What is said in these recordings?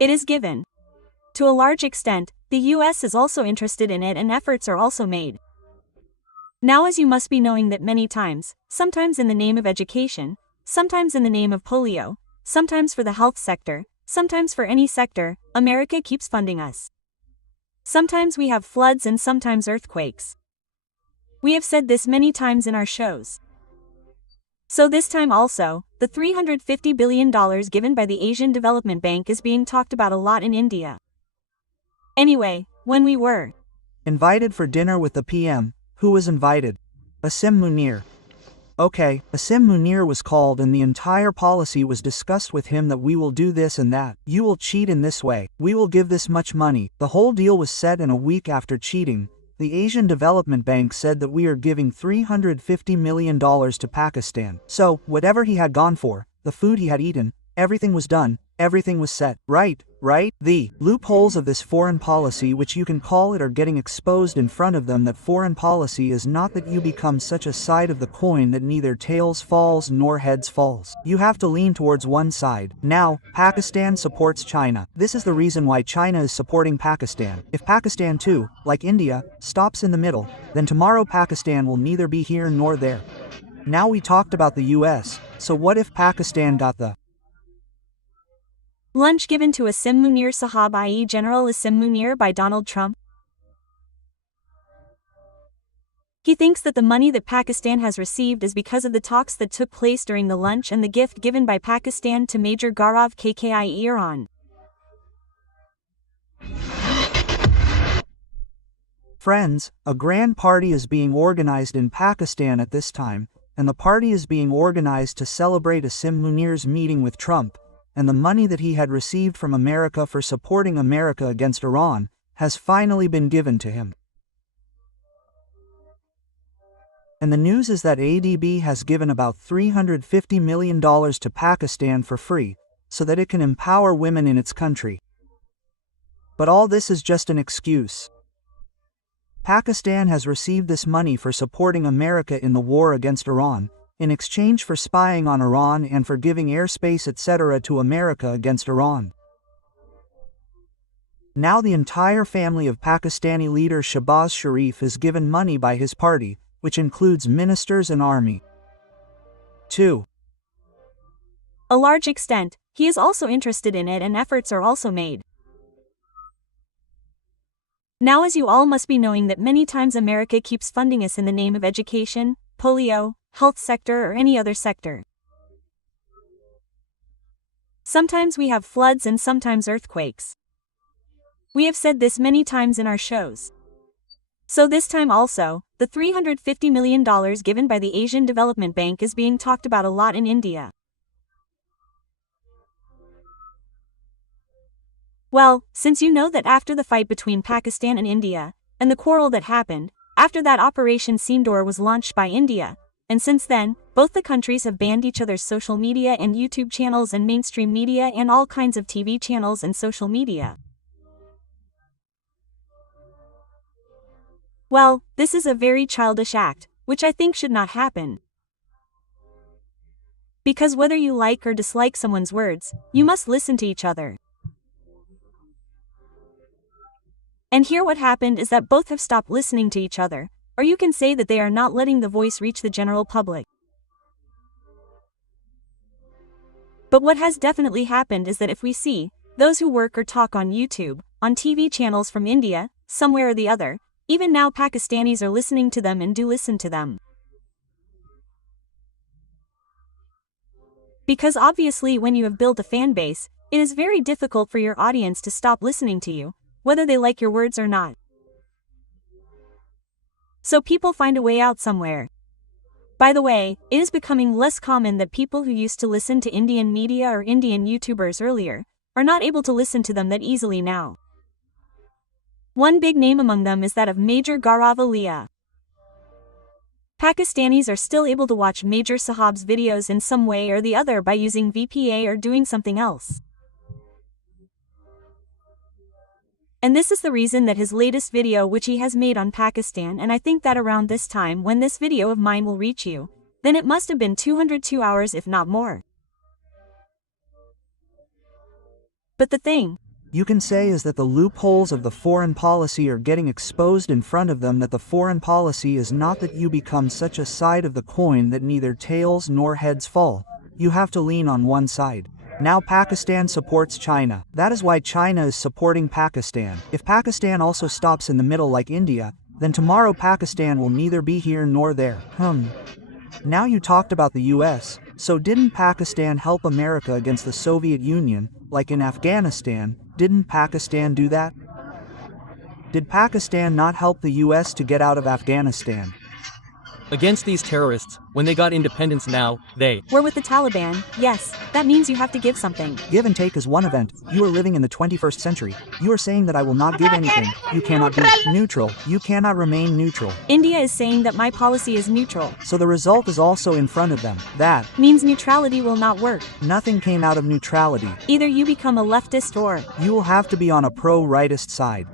It is given. To a large extent, the US is also interested in it and efforts are also made. Now, as you must be knowing that many times, sometimes in the name of education, sometimes in the name of polio, sometimes for the health sector, sometimes for any sector, America keeps funding us. Sometimes we have floods and sometimes earthquakes. We have said this many times in our shows. So this time also, the $350 billion given by the Asian Development Bank is being talked about a lot in India. Anyway, when we were invited for dinner with the PM, who was invited? Pakistan Munir. Okay, Pakistan Munir was called and the entire policy was discussed with him that we will do this and that, you will cheat in this way, we will give this much money. The whole deal was set, and a week after cheating, the Asian Development Bank said that we are giving $350 million to Pakistan. So, whatever he had gone for, the food he had eaten, everything was done, everything was set. Right? The loopholes of this foreign policy, which you can call it, are getting exposed in front of them. That foreign policy is not that you become such a side of the coin that neither tails falls nor heads falls. You have to lean towards one side. Now, Pakistan supports China. This is the reason why China is supporting Pakistan. If Pakistan too, like India, stops in the middle, then tomorrow Pakistan will neither be here nor there. Now we talked about the US, so what if Pakistan got the lunch given to Pakistan Munir Sahab, i.e. General Pakistan Munir by Donald Trump? He thinks that the money that Pakistan has received is because of the talks that took place during the lunch and the gift given by Pakistan to Major Gaurav KKI Iran. Friends, a grand party is being organized in Pakistan at this time, and the party is being organized to celebrate Pakistan Munir's meeting with Trump, and the money that he had received from America for supporting America against Iran has finally been given to him. And the news is that ADB has given about $350 million to Pakistan for free, so that it can empower women in its country. But all this is just an excuse. Pakistan has received this money for supporting America in the war against Iran, in exchange for spying on Iran and for giving airspace etc. to America against Iran. Now the entire family of Pakistani leader Shehbaz Sharif is given money by his party, which includes ministers and army. 2. A large extent, he is also interested in it and efforts are also made. Now, as you all must be knowing that many times America keeps funding us in the name of education, polio, health sector or any other sector. Sometimes we have floods and sometimes earthquakes. We have said this many times in our shows. So this time also, the $350 million given by the Asian Development Bank is being talked about a lot in India. Well, since you know that after the fight between Pakistan and India, and the quarrel that happened, after that Operation Sindoor was launched by India, and since then, both the countries have banned each other's social media and YouTube channels and mainstream media and all kinds of TV channels and social media. Well, this is a very childish act, which I think should not happen. Because whether you like or dislike someone's words, you must listen to each other. And here what happened is that both have stopped listening to each other, or you can say that they are not letting the voice reach the general public. But what has definitely happened is that if we see those who work or talk on YouTube, on TV channels from India, somewhere or the other, even now Pakistanis are listening to them and do listen to them. Because obviously when you have built a fan base, it is very difficult for your audience to stop listening to you, whether they like your words or not. So people find a way out somewhere. By the way, it is becoming less common that people who used to listen to Indian media or Indian YouTubers earlier are not able to listen to them that easily now. One big name among them is that of Major Gaurav Aliya. Pakistanis are still able to watch Major Sahab's videos in some way or the other by using VPA or doing something else. And this is the reason that his latest video which he has made on Pakistan, and I think that around this time when this video of mine will reach you, then it must have been 202 hours if not more. But the thing you can say is that the loopholes of the foreign policy are getting exposed in front of them, that the foreign policy is not that you become such a side of the coin that neither tails nor heads fall. You have to lean on one side. Now Pakistan supports China. That is why China is supporting Pakistan. If Pakistan also stops in the middle like India, then tomorrow Pakistan will neither be here nor there. Now you talked about the US, so didn't Pakistan help America against the Soviet Union, like in Afghanistan? Didn't Pakistan do that? Did Pakistan not help the US to get out of Afghanistan? Against these terrorists, when they got independence now, they were with the Taliban. Yes, that means you have to give something. Give and take is one event. You are living in the 21st century. You are saying that I will not give anything. You cannot be neutral. You cannot remain neutral. India is saying that my policy is neutral. So the result is also in front of them. That means neutrality will not work. Nothing came out of neutrality. Either you become a leftist or you will have to be on a pro-rightist side.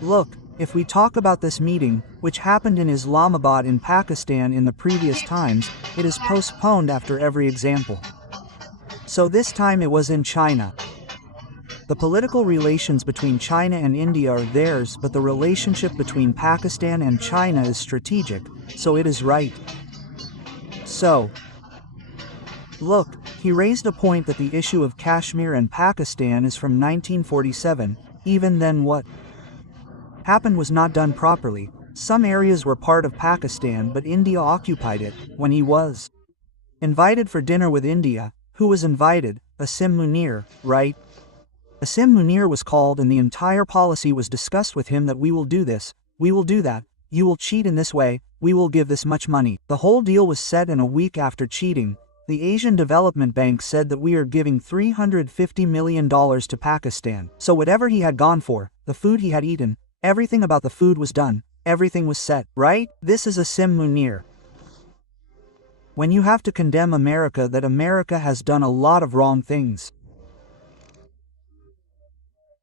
Look, if we talk about this meeting, which happened in Islamabad in Pakistan in the previous times, it is postponed after every example. So this time it was in China. The political relations between China and India are theirs, but the relationship between Pakistan and China is strategic, so it is right. So, look, he raised a point that the issue of Kashmir and Pakistan is from 1947, even then what happened was not done properly. Some areas were part of Pakistan, but India occupied it. When he was invited for dinner with India, who was invited? Asim Munir, right? Asim Munir was called and the entire policy was discussed with him, that we will do this, we will do that, you will cheat in this way, we will give this much money. The whole deal was set, and a week after cheating, the Asian Development Bank said that we are giving $350 million to Pakistan. So whatever he had gone for, the food he had eaten, everything about the food was done, everything was set, right? This is Asim Munir. When you have to condemn America, that America has done a lot of wrong things,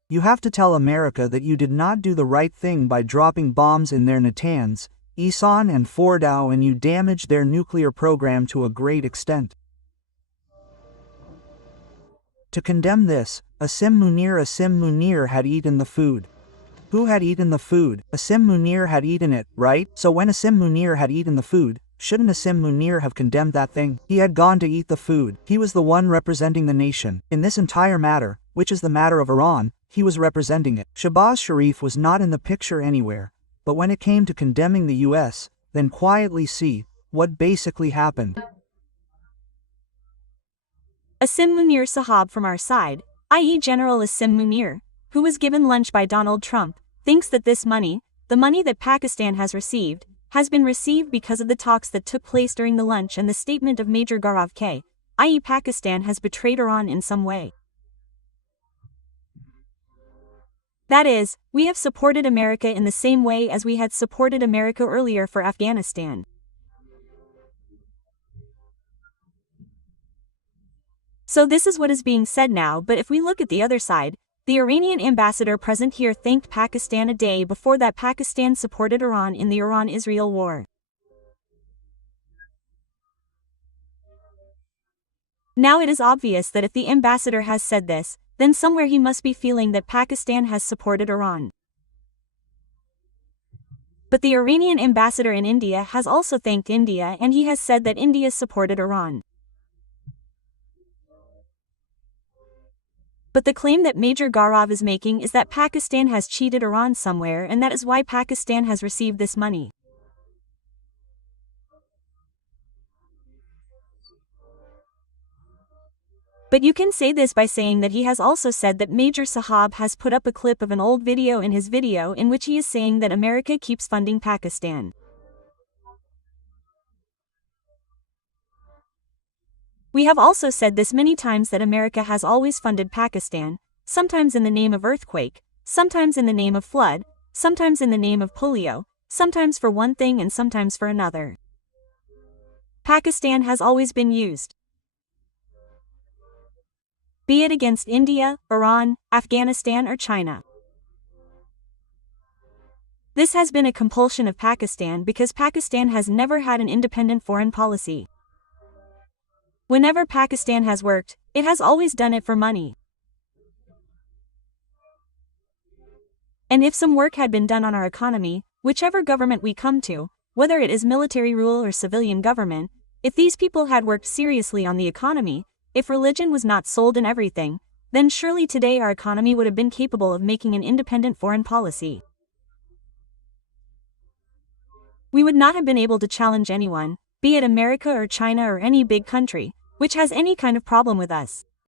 you have to tell America that you did not do the right thing by dropping bombs in their Natanz, Isan and Fordow, and you damaged their nuclear program to a great extent. To condemn this, Asim Munir had eaten the food. Who had eaten the food? Asim Munir had eaten it, right? So when Asim Munir had eaten the food, shouldn't Asim Munir have condemned that thing? He had gone to eat the food. He was the one representing the nation. In this entire matter, which is the matter of Iran, he was representing it. Shahbaz Sharif was not in the picture anywhere. But when it came to condemning the US, then quietly see what basically happened. Asim Munir Sahab from our side, i.e. General Asim Munir, who was given lunch by Donald Trump, thinks that this money, the money that Pakistan has been received because of the talks that took place during the lunch and the statement of Major Gaurav K, i.e. Pakistan has betrayed Iran in some way. That is, we have supported America in the same way as we had supported America earlier for Afghanistan. So this is what is being said now, but if we look at the other side, the Iranian ambassador present here thanked Pakistan a day before that Pakistan supported Iran in the Iran-Israel war. Now it is obvious that if the ambassador has said this, then somewhere he must be feeling that Pakistan has supported Iran. But the Iranian ambassador in India has also thanked India, and he has said that India supported Iran. But the claim that Major Gaurav is making is that Pakistan has cheated Iran somewhere, and that is why Pakistan has received this money. But you can say this by saying that he has also said that Major Sahab has put up a clip of an old video in his video in which he is saying that America keeps funding Pakistan. We have also said this many times, that America has always funded Pakistan, sometimes in the name of earthquake, sometimes in the name of flood, sometimes in the name of polio, sometimes for one thing and sometimes for another. Pakistan has always been used, be it against India, Iran, Afghanistan or China. This has been a compulsion of Pakistan because Pakistan has never had an independent foreign policy. Whenever Pakistan has worked, it has always done it for money. And if some work had been done on our economy, whichever government we come to, whether it is military rule or civilian government, if these people had worked seriously on the economy, if religion was not sold in everything, then surely today our economy would have been capable of making an independent foreign policy. We would not have been able to challenge anyone, be it America or China or any big country, which has any kind of problem with us.